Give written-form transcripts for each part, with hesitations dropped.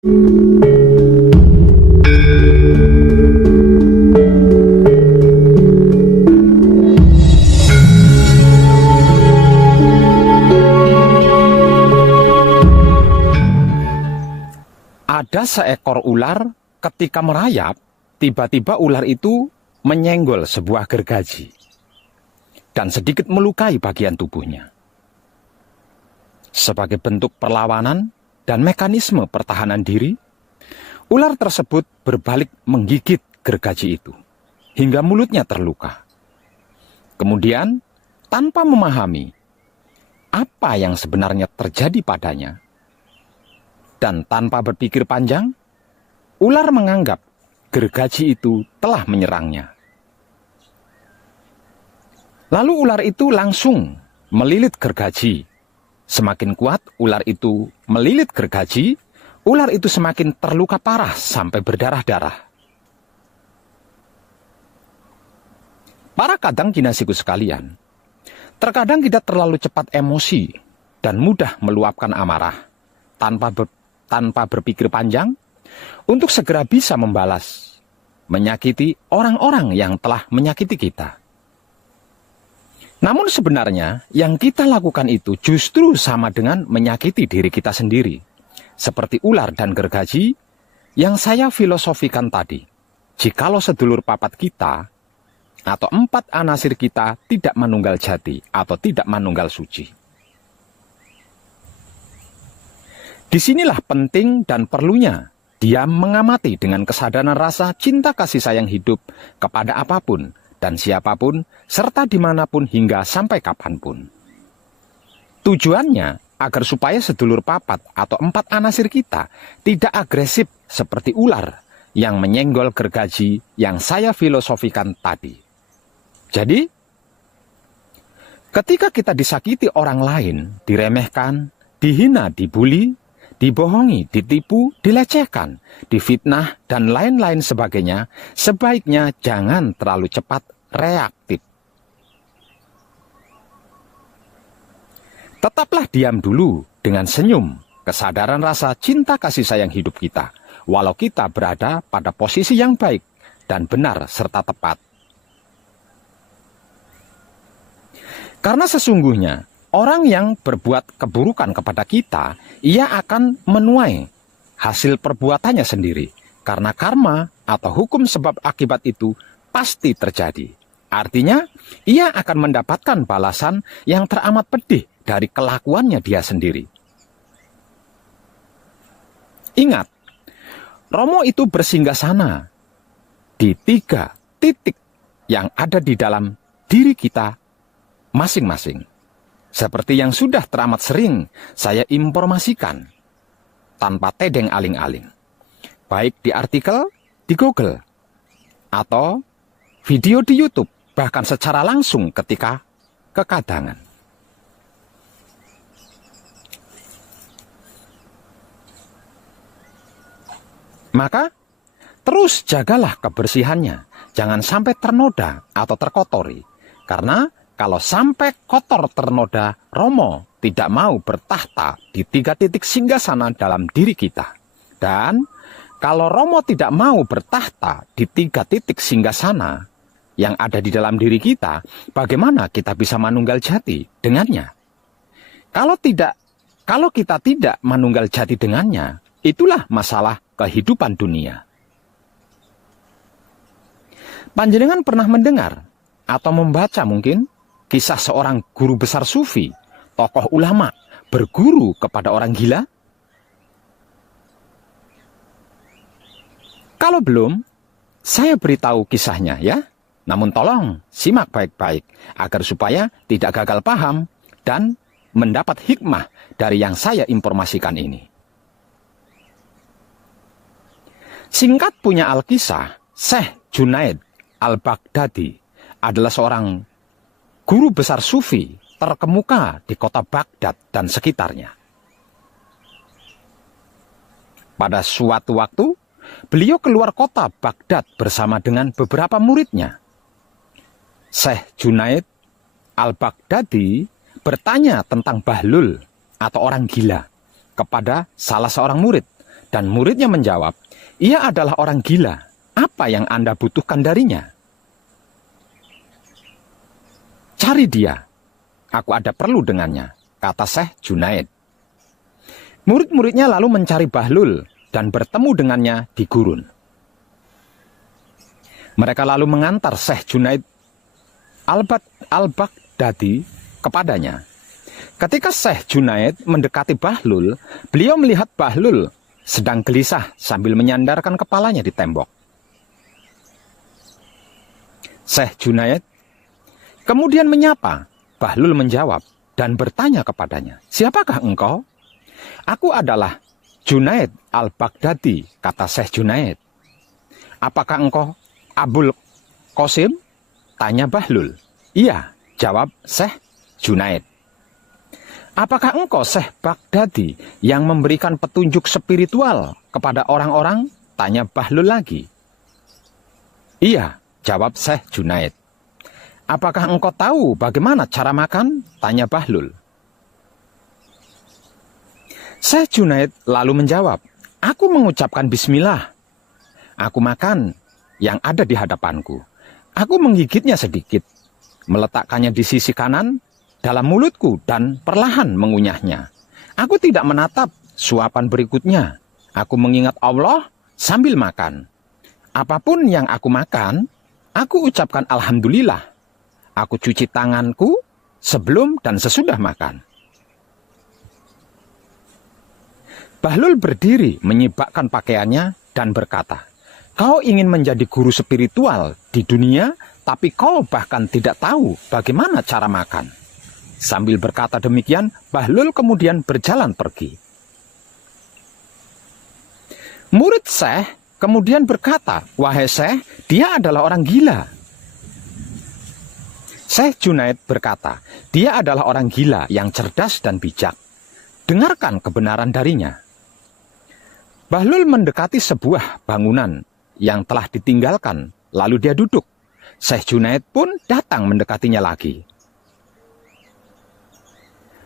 Ada seekor ular ketika merayap, tiba-tiba ular itu menyenggol sebuah gergaji dan sedikit melukai bagian tubuhnya. Sebagai bentuk perlawanan dan mekanisme pertahanan diri, ular tersebut berbalik menggigit gergaji itu hingga mulutnya terluka. Kemudian, tanpa memahami apa yang sebenarnya terjadi padanya, dan tanpa berpikir panjang, ular menganggap gergaji itu telah menyerangnya. Lalu ular itu langsung melilit gergaji. Semakin kuat ular itu melilit gergaji, ular itu semakin terluka parah sampai berdarah-darah. Para kadang kinasiku sekalian, terkadang kita terlalu cepat emosi dan mudah meluapkan amarah tanpa berpikir panjang untuk segera bisa membalas, menyakiti orang-orang yang telah menyakiti kita. Namun sebenarnya yang kita lakukan itu justru sama dengan menyakiti diri kita sendiri, seperti ular dan gergaji yang saya filosofikan tadi. Jikalau sedulur papat kita atau 4 anasir kita tidak manunggal jati atau tidak manunggal suci. Disinilah penting dan perlunya dia mengamati dengan kesadaran rasa cinta kasih sayang hidup kepada apapun dan siapapun, serta dimanapun hingga sampai kapanpun. Tujuannya agar supaya sedulur papat atau 4 anasir kita tidak agresif seperti ular yang menyenggol gergaji yang saya filosofikan tadi. Jadi, ketika kita disakiti orang lain, diremehkan, dihina, dibuli, dibohongi, ditipu, dilecehkan, difitnah, dan lain-lain sebagainya, sebaiknya jangan terlalu cepat reaktif. Tetaplah diam dulu dengan senyum, kesadaran rasa cinta kasih sayang hidup kita, walau kita berada pada posisi yang baik dan benar serta tepat. Karena sesungguhnya, orang yang berbuat keburukan kepada kita, ia akan menuai hasil perbuatannya sendiri. Karena karma atau hukum sebab akibat itu pasti terjadi. Artinya, ia akan mendapatkan balasan yang teramat pedih dari kelakuannya dia sendiri. Ingat, Romo itu bersinggasana di 3 titik yang ada di dalam diri kita masing-masing. Seperti yang sudah teramat sering saya informasikan, tanpa tedeng aling-aling. Baik di artikel, di Google, atau video di YouTube, bahkan secara langsung ketika kekadangan. Maka, terus jagalah kebersihannya, jangan sampai ternoda atau terkotori, karena kalau sampai kotor ternoda, Romo tidak mau bertahta di 3 titik singgasana dalam diri kita. Dan kalau Romo tidak mau bertahta di 3 titik singgasana yang ada di dalam diri kita, bagaimana kita bisa manunggal jati dengannya? Kalau kita tidak manunggal jati dengannya, itulah masalah kehidupan dunia. Panjenengan pernah mendengar atau membaca mungkin kisah seorang guru besar sufi, tokoh ulama, berguru kepada orang gila? Kalau belum, saya beritahu kisahnya ya. Namun tolong simak baik-baik agar supaya tidak gagal paham dan mendapat hikmah dari yang saya informasikan ini. Singkat punya Alkisah, Syekh Junaid Al-Baghdadi adalah seorang guru besar sufi terkemuka di kota Baghdad dan sekitarnya. Pada suatu waktu, beliau keluar kota Baghdad bersama dengan beberapa muridnya. Syekh Junaid Al-Baghdadi bertanya tentang bahlul atau orang gila kepada salah seorang murid Dan muridnya menjawab, ia adalah orang gila. Apa yang Anda butuhkan darinya? Cari dia. Aku ada perlu dengannya, kata Syekh Junaid. Murid-muridnya lalu mencari Bahlul dan bertemu dengannya di gurun. Mereka lalu mengantar Syekh Junaid al-Baghdadi kepadanya. Ketika Syekh Junaid mendekati Bahlul, beliau melihat Bahlul sedang gelisah sambil menyandarkan kepalanya di tembok. Syekh Junaid kemudian menyapa. Bahlul menjawab dan bertanya kepadanya, siapakah engkau? Aku adalah Junaid al-Baghdadi, kata Syekh Junaid. Apakah engkau Abul Qasim? Tanya Bahlul. Iya, jawab Syekh Junaid. Apakah engkau Syekh Baghdadi yang memberikan petunjuk spiritual kepada orang-orang? Tanya Bahlul lagi. Iya, jawab Syekh Junaid. Apakah engkau tahu bagaimana cara makan? Tanya Bahlul. Syekh Junaid lalu menjawab, aku mengucapkan bismillah. Aku makan yang ada di hadapanku. Aku menggigitnya sedikit, meletakkannya di sisi kanan dalam mulutku dan perlahan mengunyahnya. Aku tidak menatap suapan berikutnya. Aku mengingat Allah sambil makan. Apapun yang aku makan, aku ucapkan alhamdulillah. Aku cuci tanganku sebelum dan sesudah makan. Bahlul berdiri menyibakkan pakaiannya dan berkata, kau ingin menjadi guru spiritual di dunia, tapi kau bahkan tidak tahu bagaimana cara makan. Sambil berkata demikian, Bahlul kemudian berjalan pergi. Murid Syekh kemudian berkata, wahai Syekh, dia adalah orang gila. Syekh Junaid berkata, dia adalah orang gila yang cerdas dan bijak. Dengarkan kebenaran darinya. Bahlul mendekati sebuah bangunan yang telah ditinggalkan, lalu dia duduk. Syekh Junaid pun datang mendekatinya lagi.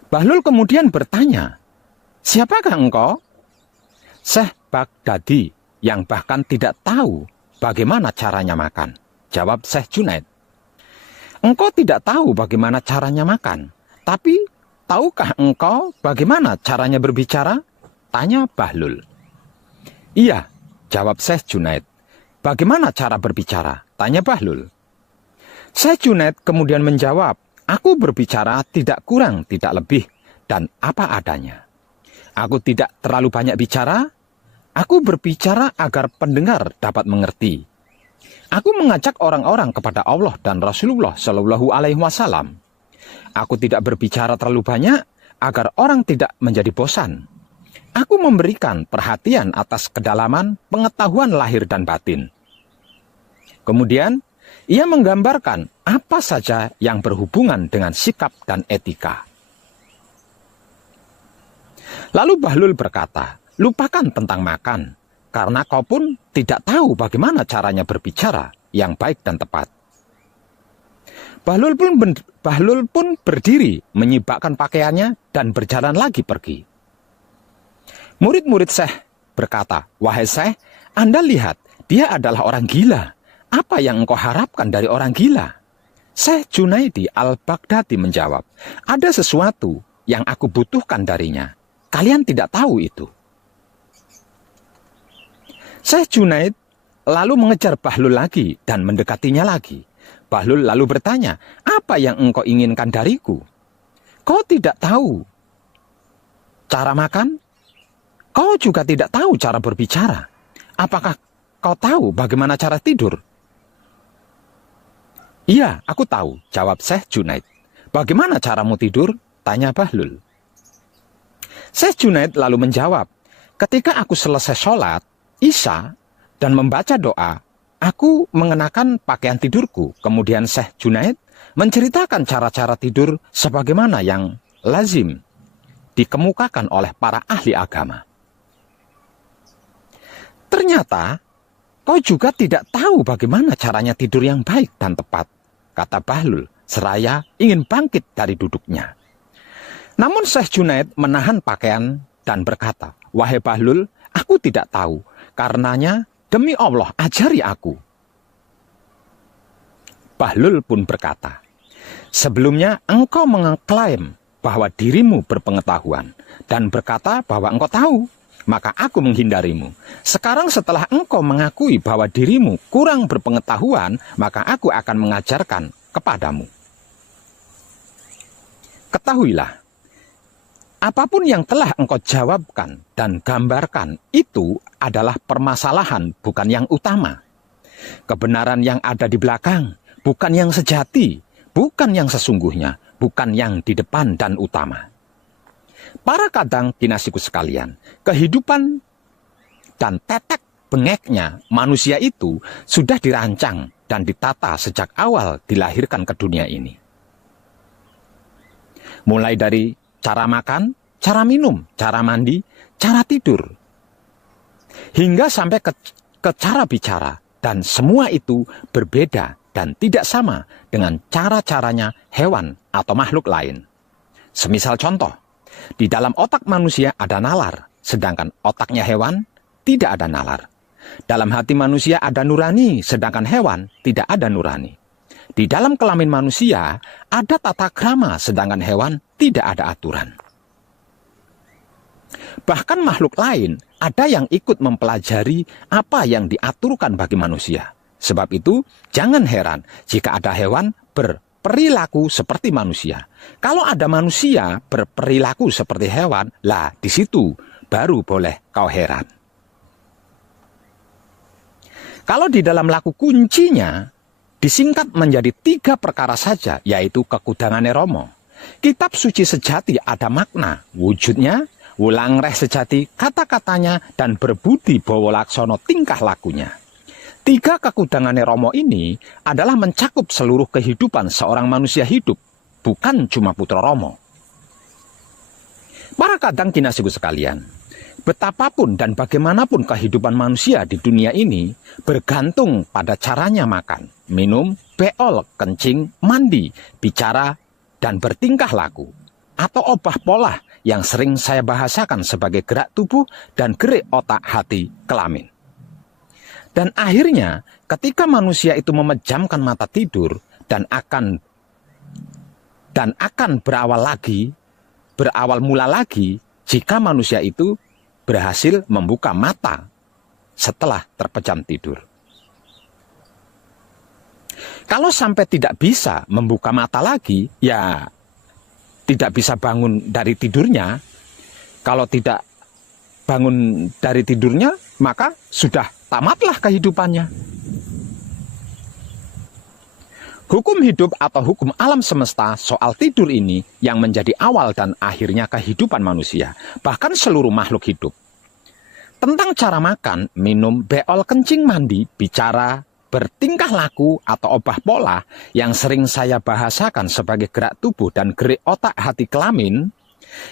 Bahlul kemudian bertanya, siapakah engkau? Syekh Baghdadi yang bahkan tidak tahu bagaimana caranya makan. Jawab Syekh Junaid. Engkau tidak tahu bagaimana caranya makan, tapi tahukah engkau bagaimana caranya berbicara? Tanya Bahlul. Iya, jawab Syekh Junaid. Bagaimana cara berbicara? Tanya Bahlul. Syekh Junaid kemudian menjawab, aku berbicara tidak kurang, tidak lebih, dan apa adanya. Aku tidak terlalu banyak bicara, aku berbicara agar pendengar dapat mengerti. Aku mengajak orang-orang kepada Allah dan Rasulullah Shallallahu Alaihi Wasallam. Aku tidak berbicara terlalu banyak agar orang tidak menjadi bosan. Aku memberikan perhatian atas kedalaman pengetahuan lahir dan batin. Kemudian, ia menggambarkan apa saja yang berhubungan dengan sikap dan etika. Lalu Bahlul berkata, lupakan tentang makan. Karena kau pun tidak tahu bagaimana caranya berbicara yang baik dan tepat. Bahlul pun berdiri menyibakkan pakaiannya dan berjalan lagi pergi. Murid-murid Syekh berkata, wahai Syekh, Anda lihat, dia adalah orang gila. Apa yang engkau harapkan dari orang gila? Syekh Junaidi al-Baghdadi menjawab, ada sesuatu yang aku butuhkan darinya. Kalian tidak tahu itu. Syekh Junaid lalu mengejar Bahlul lagi dan mendekatinya lagi. Bahlul lalu bertanya, apa yang engkau inginkan dariku? Kau tidak tahu cara makan? Kau juga tidak tahu cara berbicara. Apakah kau tahu bagaimana cara tidur? Iya, aku tahu, jawab Syekh Junaid. Bagaimana caramu tidur? Tanya Bahlul. Syekh Junaid lalu menjawab, ketika aku selesai sholat Isya dan membaca doa, aku mengenakan pakaian tidurku. Kemudian Syekh Junaid menceritakan cara-cara tidur sebagaimana yang lazim dikemukakan oleh para ahli agama. Ternyata kau juga tidak tahu bagaimana caranya tidur yang baik dan tepat, kata Bahlul seraya ingin bangkit dari duduknya. Namun Syekh Junaid menahan pakaian dan berkata, wahai Bahlul, Aku tidak tahu, karenanya demi Allah ajari aku. Bahlul pun berkata, sebelumnya engkau mengklaim bahwa dirimu berpengetahuan dan berkata bahwa engkau tahu, maka aku menghindarimu. Sekarang setelah engkau mengakui bahwa dirimu kurang berpengetahuan, maka aku akan mengajarkan kepadamu. Ketahuilah, apapun yang telah engkau jawabkan dan gambarkan itu adalah permasalahan, bukan yang utama. Kebenaran yang ada di belakang, bukan yang sejati, bukan yang sesungguhnya, bukan yang di depan dan utama. Para kadang kinasiku sekalian, kehidupan dan tetek bengeknya manusia itu sudah dirancang dan ditata sejak awal dilahirkan ke dunia ini. Mulai dari cara makan, cara minum, cara mandi, cara tidur, hingga sampai ke cara bicara, dan semua itu berbeda dan tidak sama dengan cara-caranya hewan atau makhluk lain. Semisal contoh, di dalam otak manusia ada nalar, sedangkan otaknya hewan tidak ada nalar. Dalam hati manusia ada nurani, sedangkan hewan tidak ada nurani. Di dalam kelamin manusia ada tata krama, sedangkan hewan tidak ada aturan. Bahkan makhluk lain ada yang ikut mempelajari apa yang diaturkan bagi manusia. Sebab itu, jangan heran jika ada hewan berperilaku seperti manusia. Kalau ada manusia berperilaku seperti hewan, lah di situ baru boleh kau heran. Kalau di dalam laku kuncinya disingkat menjadi 3 perkara saja, yaitu kekudangane Romo. Kitab suci sejati ada makna, wujudnya, wulang reh sejati, kata-katanya, dan berbudi bawa laksono tingkah lakunya. 3 kekudangane Romo ini adalah mencakup seluruh kehidupan seorang manusia hidup, bukan cuma putra Romo. Para kadang kinasiku sekalian, betapapun dan bagaimanapun kehidupan manusia di dunia ini bergantung pada caranya makan, minum, beol, kencing, mandi, bicara, dan bertingkah laku, atau obah pola yang sering saya bahasakan sebagai gerak tubuh dan gerak otak hati kelamin. Dan akhirnya ketika manusia itu memejamkan mata tidur dan akan berawal mula lagi jika manusia itu berhasil membuka mata setelah terpejam tidur. Kalau sampai tidak bisa membuka mata lagi, ya tidak bisa bangun dari tidurnya. Kalau tidak bangun dari tidurnya, maka sudah tamatlah kehidupannya. Hukum hidup atau hukum alam semesta soal tidur ini yang menjadi awal dan akhirnya kehidupan manusia, bahkan seluruh makhluk hidup. Tentang cara makan, minum, beol, kencing, mandi, bicara, bertingkah laku atau obah pola yang sering saya bahasakan sebagai gerak tubuh dan gerak otak hati kelamin,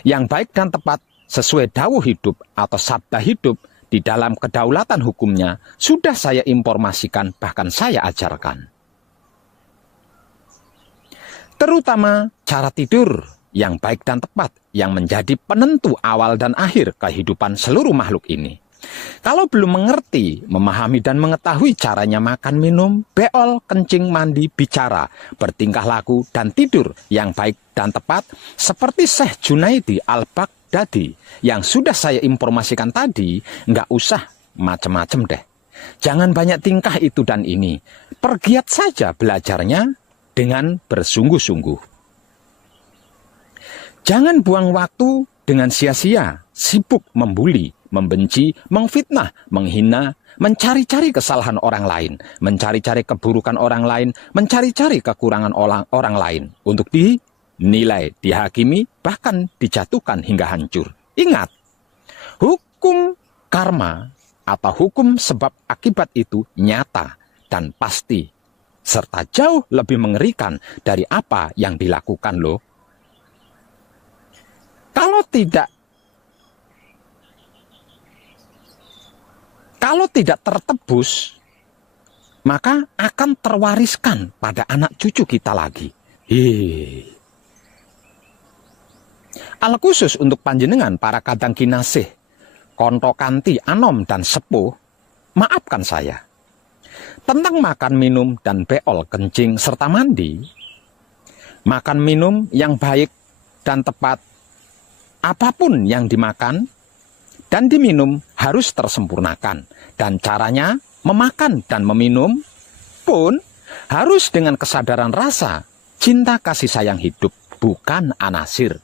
yang baik dan tepat sesuai dawuh hidup atau sabda hidup di dalam kedaulatan hukumnya, sudah saya informasikan, bahkan saya ajarkan. Terutama cara tidur yang baik dan tepat yang menjadi penentu awal dan akhir kehidupan seluruh makhluk ini. Kalau belum mengerti, memahami dan mengetahui caranya makan, minum, beol, kencing, mandi, bicara, bertingkah laku, dan tidur yang baik dan tepat, seperti Syekh Junaidi Al-Baghdadi yang sudah saya informasikan tadi, nggak usah macem-macem deh. Jangan banyak tingkah itu dan ini. Pergiat saja belajarnya dengan bersungguh-sungguh. Jangan buang waktu dengan sia-sia, sibuk membuli, membenci, mengfitnah, menghina, mencari-cari kesalahan orang lain, mencari-cari keburukan orang lain, mencari-cari kekurangan orang lain untuk dinilai, dihakimi, bahkan dijatuhkan hingga hancur. Ingat, hukum karma atau hukum sebab akibat itu nyata dan pasti, serta jauh lebih mengerikan dari apa yang dilakukan loh. Kalau tidak tertebus, maka akan terwariskan pada anak cucu kita lagi. Al khusus untuk panjenengan para kadang kinasih, konto kanti anom dan sepuh, maafkan saya. Tentang makan, minum, dan beol, kencing, serta mandi, makan minum yang baik dan tepat, apapun yang dimakan dan diminum harus tersempurnakan. Dan caranya memakan dan meminum pun harus dengan kesadaran rasa, cinta kasih sayang hidup, bukan anasir.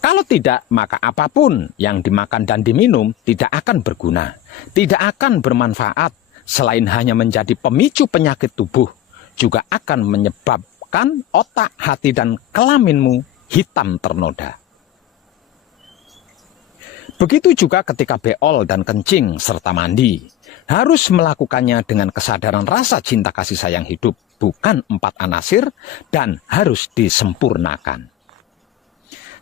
Kalau tidak, maka apapun yang dimakan dan diminum tidak akan berguna, tidak akan bermanfaat, selain hanya menjadi pemicu penyakit tubuh, juga akan menyebabkan otak, hati, dan kelaminmu hitam ternoda. Begitu juga ketika beol dan kencing serta mandi, harus melakukannya dengan kesadaran rasa cinta kasih sayang hidup, bukan 4 anasir, dan harus disempurnakan.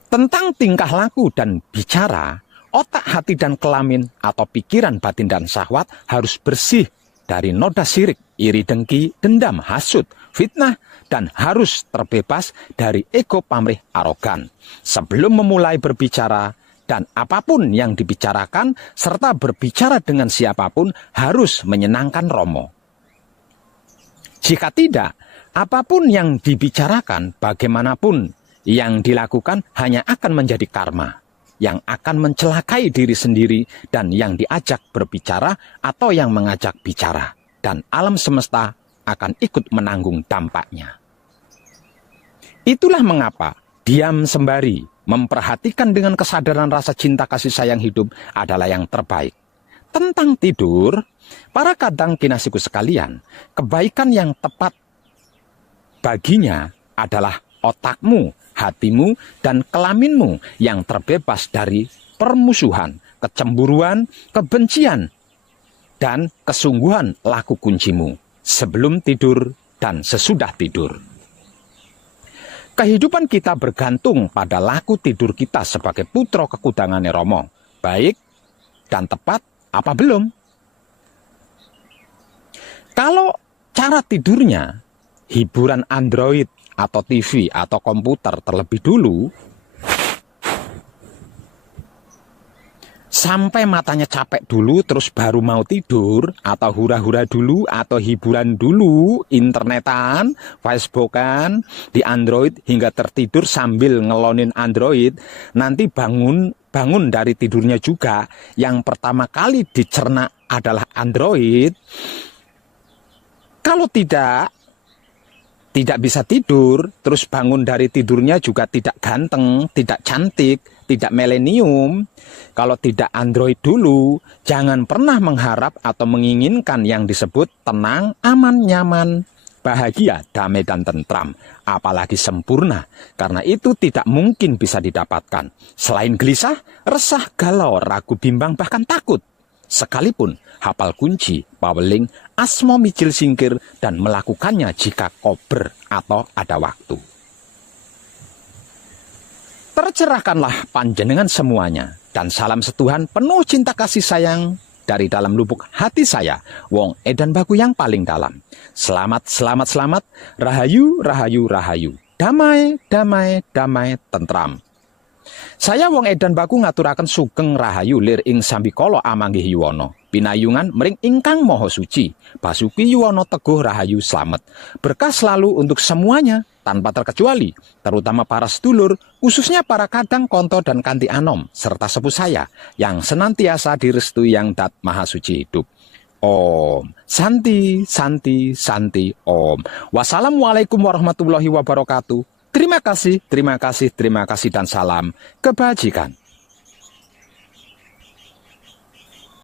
Tentang tingkah laku dan bicara, otak, hati, dan kelamin atau pikiran, batin, dan syahwat harus bersih dari noda syirik, iri, dengki, dendam, hasud, fitnah, dan harus terbebas dari ego, pamrih, arogan. Sebelum memulai berbicara dan apapun yang dibicarakan, serta berbicara dengan siapapun harus menyenangkan Romo. Jika tidak, apapun yang dibicarakan, bagaimanapun yang dilakukan hanya akan menjadi karma, yang akan mencelakai diri sendiri dan yang diajak berbicara atau yang mengajak bicara. Dan alam semesta akan ikut menanggung dampaknya. Itulah mengapa diam sembari memperhatikan dengan kesadaran rasa cinta kasih sayang hidup adalah yang terbaik. Tentang tidur, para kadang kinasiku sekalian, kebaikan yang tepat baginya adalah otakmu, hatimu, dan kelaminmu yang terbebas dari permusuhan, kecemburuan, kebencian, dan kesungguhan laku kuncimu sebelum tidur dan sesudah tidur. Kehidupan kita bergantung pada laku tidur kita sebagai putra kekudangane Romo, baik dan tepat apa belum. Kalau cara tidurnya hiburan Android atau TV atau komputer terlebih dulu, sampai matanya capek dulu terus baru mau tidur, atau hura-hura dulu, atau hiburan dulu, internetan, facebookan, di Android hingga tertidur sambil ngelonin Android, nanti bangun dari tidurnya juga, yang pertama kali dicerna adalah Android. Kalau tidak bisa tidur, terus bangun dari tidurnya juga tidak ganteng, tidak cantik, tidak milenium. Kalau tidak Android dulu, jangan pernah mengharap atau menginginkan yang disebut tenang, aman, nyaman, bahagia, damai, dan tentram. Apalagi sempurna, karena itu tidak mungkin bisa didapatkan. Selain gelisah, resah, galau, ragu, bimbang, bahkan takut. Sekalipun hafal kunci, paweling, asmo micil singkir, dan melakukannya jika kober atau ada waktu. Tercerahkanlah panjenengan semuanya, dan salam setuhan penuh cinta kasih sayang dari dalam lubuk hati saya, Wong Edan Baku yang paling dalam. Selamat, selamat, selamat, rahayu, rahayu, rahayu, damai, damai, damai, tentram. Saya Wong Edan Baku ngaturaken sugeng rahayu lir ing sambikala amanggih yuwana. Pinayungan mring ingkang Maha Suci. Basuki Yuwono Teguh Rahayu Slamet. Berkah selalu untuk semuanya tanpa terkecuali, terutama para sedulur, khususnya para kadang konto dan kanti anom, serta sepuh saya yang senantiasa direstui Yang Dat Maha Suci hidup. Om Santi, Santi, Santi, Om. Wassalamualaikum warahmatullahi wabarakatuh. Terima kasih, terima kasih, terima kasih, dan salam kebajikan.